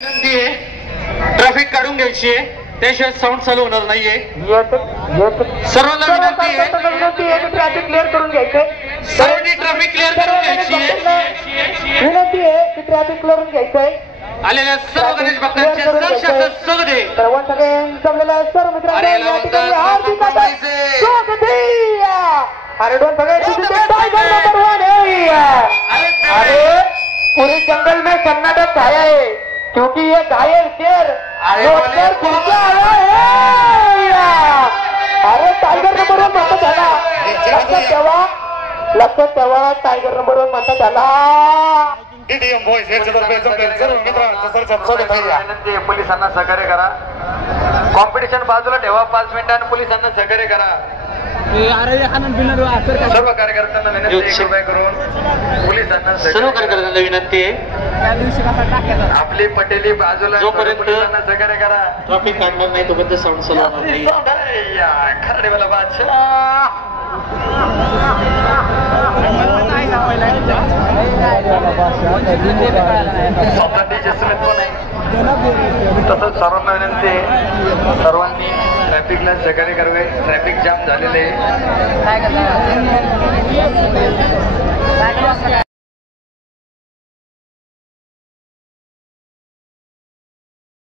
Traffic काढून घ्यायची आहे, त्याशिवाय साऊंड चालू होणार नाहीये. सर्वांना विनंती आहे ट्रॅफिक क्लिअर करून घ्यायचंय. सर्वांनी ट्रॅफिक क्लिअर करून घ्यायची आहे. विनंती आहे की ट्रॅफिक क्लिअर करून घ्यायचंय. आलेल्या सर्व गणेश भक्तांचे सहर्ष स्वागत आहे. सर्व सगळे जमलेल्या सर्व मित्रांना हार्दिक स्वागत आहे. अरे दोन सगळे टाइगर नंबर 1 है. अरे पूरे जंगल में सन्नाटा छाया है क्योंकि ये घायल शेर लौटकर फिर के आया है. अरे टाइगर नंबर 1 म्हणतात त्याला. लक्षात ठेवा टाइगर नंबर 1 म्हणतात त्याला. ईडीएम बॉयज याच्यातर्फे जमलेल्या सर्व मित्रांचं सहर्ष स्वागत आहे. विनंती आहे पोलिसांना सहकार्य करा. कॉम्पिटिशन बाजूला ठेवा. 5 मिनिटांनी पोलिसांना सहकार्य करा. सर्व कार्यकर्त्यांना विनंती आहे कृपया करून पोलिसांना सर्व कार्यकर्त्यांना विनंती आहे आपली पटेली बाजूला जोपर्यंत पोलिसांना सहकार्य करा. ट्रॅफिक काढणार नाही तोपर्यंत साऊंड चालू होणार नाही. खरडेवाला बादशाह तसंच सर्वांना विनंती आहे सर्वांनी ट्रॅफिकला सहकार्य करावे. ट्रॅफिक जाम झालेले आहे.